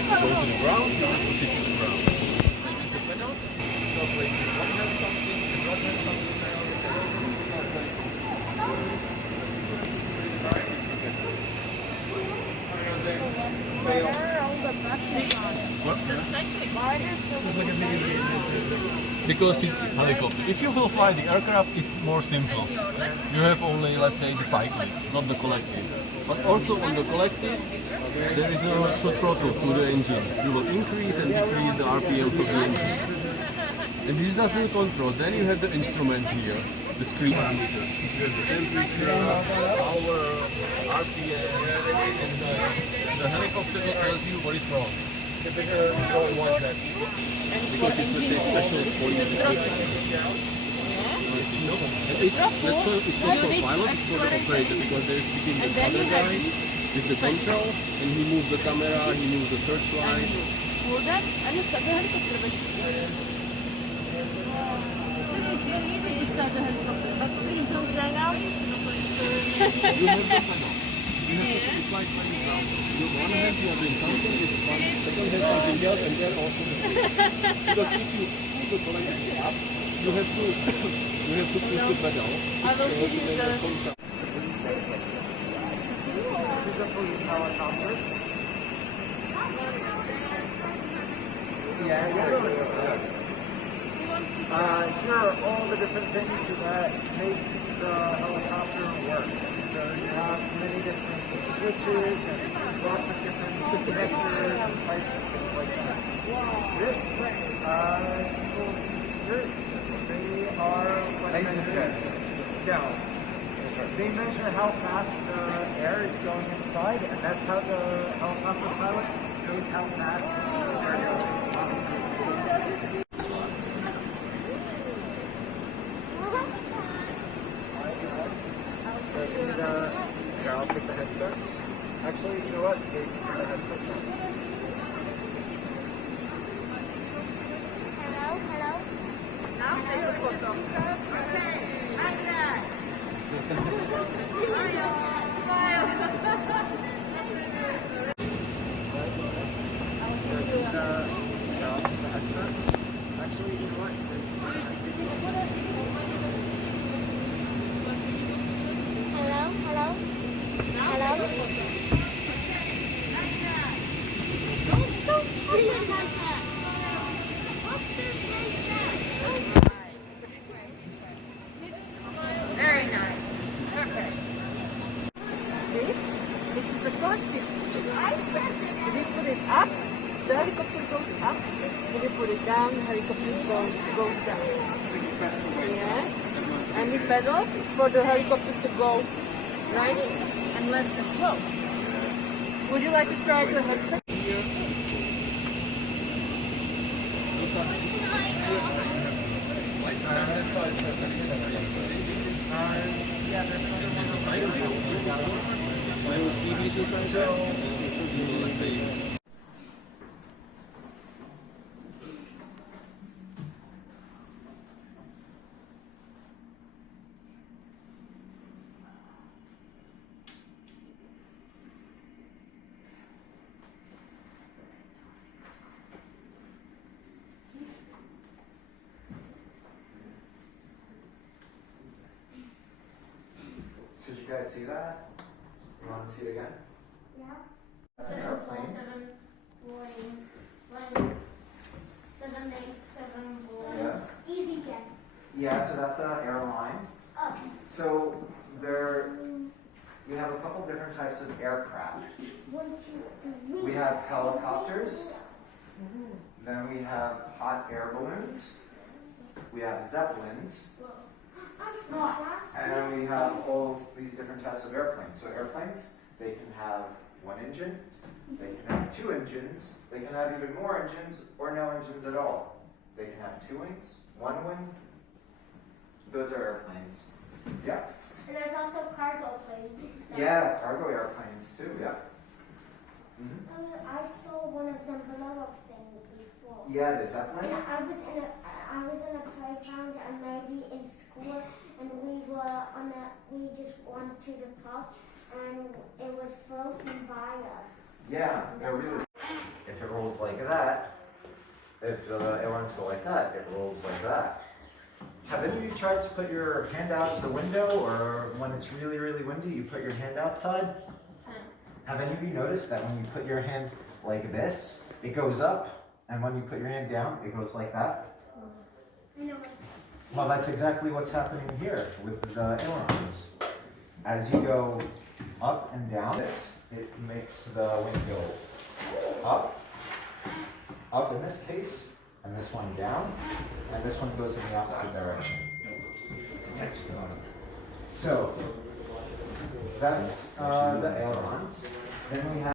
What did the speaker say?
like to go to the ground, you have to sit to the ground. This is the pedals, so placing one hand something, and one hand something around the pedal. Because it's helicopter. If you will fly the aircraft, it's more simple. You have only, let's say, the cycling, not the collective. But also on the collective, there is a throttle to the engine. You will increase and decrease the RPM of the engine. And this is just the control. Then you have the instrument here, the screen parameter. You have the temperature, power, RPM, and the helicopter tells you what is wrong. Don't want that. Because it's a special for you. It's not for pilot, it's for the operator, because they're speaking the other guy. It's the control, and he moves the camera, he moves the searchlight. It's very easy to start the helicopter, but please don't run out. You have the pedal. You have to fly by example. One hand you are doing something, it's fun. Second hand something else, and then also the because if you pull the collective up, you have to push the pedal. I will give you the... This is a police helicopter. Yeah, here are all the different things that make the helicopter work. So you have many different switches and lots of different connectors and pipes and things like that. This control tubes here, they are what measure. No. They measure how fast the air is going inside, and that's how the helicopter pilot knows how fast the air goes. Here, I'll take the headsets. Actually, you know what? They put the headsets on. Hello? Now take a photo. Smile. I'll take the headsets. Actually, you know what? Hello? Very nice. Perfect. This is a cockpit. If you put it up, the helicopter goes up. If you put it down, the helicopter goes down. Yeah. And the pedals is for the helicopter to go right and left as well. Would you like to try the headset? Did you guys see that? You want to see it again? Yeah. That's an airplane. 787 Yeah. EasyJet. Yeah, so that's an airline. Oh. So we have a couple different types of aircraft. 1, 2, 3. We have helicopters. Then we have hot air balloons. We have zeppelins. And then we have all these different types of airplanes. So airplanes, they can have one engine, they can have two engines, they can have even more engines or no engines at all. They can have two wings, one wing. Those are airplanes. Yeah. And there's also cargo planes. Yeah, cargo airplanes too, yeah. I saw one of them blow up thing before. Yeah, the zeppelin. And I was in a playground and maybe in school, and we just went to the park and it was floating by us. Yeah, they're really If it rolls like that, if the ailerons go like that, it rolls like that. Have any of you tried to put your hand out the window, or when it's really, really windy, you put your hand outside? Have any of you noticed that when you put your hand like this, it goes up, and when you put your hand down, it goes like that? Well, that's exactly what's happening here with the ailerons. As you go up and down, it makes the wing go up in this case, and this one down, and this one goes in the opposite direction. So that's the ailerons. Then we have